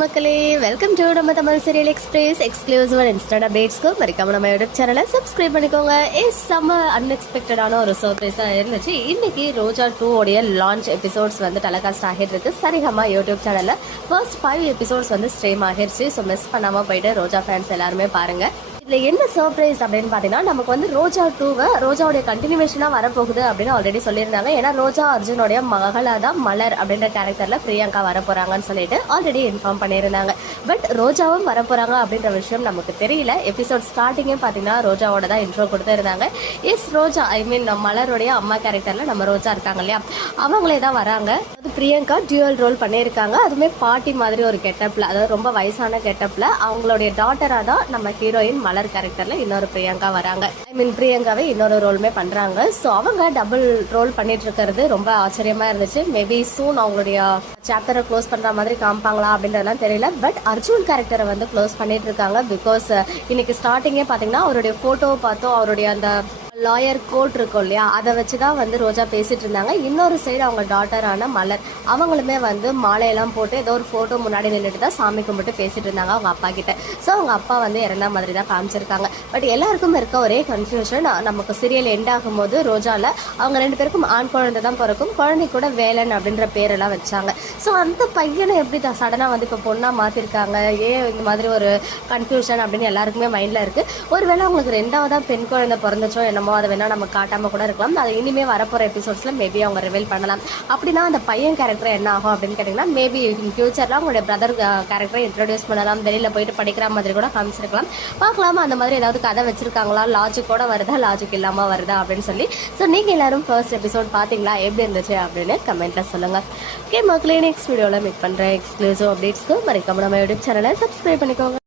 மக்களே welcome to நம்ம Tamil serial express exclusive instant அப்டேட்ஸ்க்கு மறக்காம நம்ம யூடியூப் சேனலை சப்ஸ்கிரைப் பண்ணிக்கோங்க. இஸ் செம்ம அன்எக்ஸ்பெக்டடான ஒரு சர்ப்ரைஸாக இருந்துச்சு. இன்னைக்கு ரோஜா டூ உடைய லான்ச் எபிசோட்ஸ் வந்து டெலகாஸ்ட் ஆகிட்டு இருக்கு சரிகமா யூடியூப் சேனலில் ஃபர்ஸ்ட் ஃபைவ் எபிசோட்ஸ் வந்து ஸ்ட்ரீம் ஆகிருச்சு. ஸோ மிஸ் பண்ணாமல் போயிட்டு ரோஜா ஃபேன்ஸ் எல்லாருமே பாருங்கள் இதில் என்ன சர்ப்ரைஸ் அப்படின்னு பார்த்தீங்கன்னா நமக்கு வந்து ரோஜா டூவை ரோஜாவுடைய கண்டினியூவேஷனாக வரப்போகுது அப்படின்னு ஆல்ரெடி சொல்லியிருந்தாங்க. ஏன்னா ரோஜா அர்ஜுனோடைய மகளாக தான் மலர் அப்படின்ற கேரக்டரில் பிரியங்கா வரப்போகிறாங்கன்னு சொல்லிட்டு ஆல்ரெடி இன்ஃபார்ம் பண்ணியிருந்தாங்க. பட் ரோஜாவும் வரப்போகிறாங்க அப்படின்ற விஷயம் நமக்கு தெரியல. எபிசோட் ஸ்டார்டிங்கே பார்த்தீங்கன்னா ரோஜாவோட தான் இன்ட்ரோ கொடுத்துருந்தாங்க. எஸ் ரோஜா ஐ மீன் மலருடைய அம்மா கேரக்டரில் நம்ம ரோஜா இருக்காங்க இல்லையா? அவங்களே தான் வராங்க. பிரியங்கா டியூவல் ரோல் பண்ணியிருக்காங்க. அதுவுமே பாட்டி மாதிரி ஒரு கெட்டப்பில் அதாவது ரொம்ப வயசான கெட்டப்பில் அவங்களுடைய டாட்டராக தான் நம்ம ஹீரோயின் மலர் கேரக்டரில் இன்னொரு பிரியங்கா வராங்க. ஐ மீன் பிரியங்காவே இன்னொரு ரோலுமே பண்ணுறாங்க ஸோ அவங்க டபுள் ரோல் பண்ணிட்டு இருக்கிறது ரொம்ப ஆச்சரியமாக இருந்துச்சு. மேபி சூன் அவங்களுடைய சாப்டரை க்ளோஸ் பண்ணுற மாதிரி காமிப்பாங்களா அப்படின்றதெல்லாம் தெரியல. பட் அர்ஜுன் கேரக்டரை வந்து க்ளோஸ் பண்ணிட்டு இருக்காங்க பிகாஸ் இன்னைக்கு ஸ்டார்டிங்கே பார்த்தீங்கன்னா அவருடைய ஃபோட்டோவை பார்த்தோம். அவருடைய அந்த லாயர் கோர்ட் இருக்கும் இல்லையா? அதை வச்சு தான் வந்து ரோஜா பேசிட்டு இருந்தாங்க. இன்னொரு சைடு அவங்க டாட்டரான மலர். அவங்களுமே வந்து மாலையெல்லாம் போட்டு ஏதோ ஒரு ஃபோட்டோ முன்னாடி நின்றுட்டு தான் சாமி கும்பிட்டு பேசிட்டு இருந்தாங்க அவங்க அப்பா கிட்ட. ஸோ அவங்க அப்பா வந்து இறந்த மாதிரி தான் காமிச்சிருக்காங்க. பட் எல்லாருக்கும் இருக்க ஒரே கன்ஃபியூஷன் நமக்கு சீரியல் எண்ட் ஆகும்போது ரோஜால அவங்க ரெண்டு பேருக்கும் ஆண் குழந்தை தான் பிறக்கும். குழந்தை கூட வேலன் அப்படின்ற பேரெல்லாம் வச்சாங்க. ஸோ அந்த பையனை எப்படி தான் சடனாக வந்து இப்போ பொண்ணாக மாற்றிருக்காங்க ஏன் இந்த மாதிரி ஒரு கன்ஃபியூஷன் அப்படின்னு எல்லாருக்குமே மைண்டில் இருக்குது ஒருவேளை அவங்களுக்கு ரெண்டாவதாக பெண் குழந்தை பிறந்துச்சோ என்னமோ அதை வேணால் நம்ம காட்டாமல் கூட இருக்கலாம். அது இனிமே வரப்போகிற எபிசோட்ஸில் மேபி அவங்க ரிவீல் பண்ணலாம். அப்படின்னா அந்த பையன் கேரக்டர் என்ன ஆகும் அப்படின்னு கேட்டிங்கன்னா மேபி இன் ஃபியூச்சரில் அவங்களுடைய பிரதர் கேரக்டரை இன்ட்ரடியூஸ் பண்ணலாம். வெளியில் போயிட்டு படிக்கிற மாதிரி கூட காமிச்சிருக்கலாம். பார்க்கலாம்? அந்த மாதிரி ஏதாவது கதை வச்சிருக்காங்களா? லாஜிக்கோட வருதா? லாஜிக் இல்லாமல் வருதா? அப்படின்னு சொல்லி. ஸோ நீங்கள் எல்லாரும் ஃபர்ஸ்ட் எபிசோட் பார்த்தீங்களா? எப்படி இருந்துச்சு? அப்படின்னு கமெண்ட்டில் சொல்லுங்கள் ஓகே மக்களே நெக்ஸ்ட் வீடியோவில் மீட் பண்ணுறேன் எக்ஸ்க்ளூசிவ் அப்டேட்ஸ்க்கு மறைக்காம நம்ம யூடியூப் சேனலை சப்ஸ்கிரைப் பண்ணிக்கோங்க.